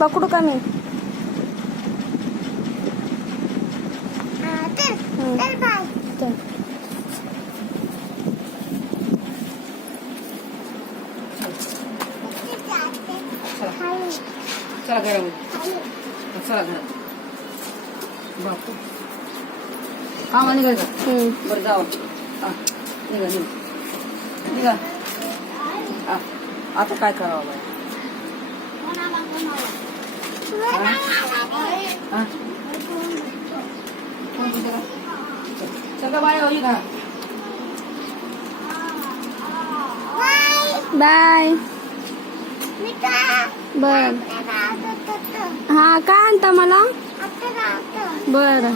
पकडू का मी? चल. चला घरामध्ये. चला घरात. बापू कामा निघायचं. बरं जाऊ. निघा निघा निघा. आता काय करावं बाय? चला बाय होई का? बाय. बर. हा काय आणता मला? बर.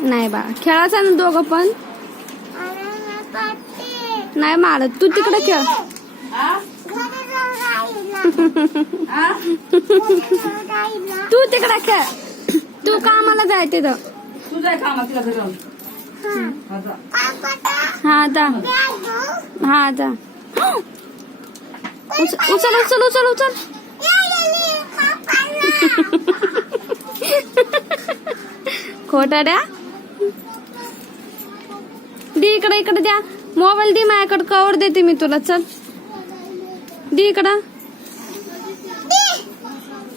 नाही बा, खेळायचं ना दोघं पण. नाही मारत. तू तिकडे खेळ. तू तिकडे खेळ. तू कामाला जाय तिथं. तू जाय कामा तिला घरी जाऊन. हा जा. हा जा. उचल उचल उचल उचल. खोटाड्या. दी इकडे इकडे द्या. मोबाईल दे माझ्याकडे. कवर देते मी तुला. चल दी इकडं.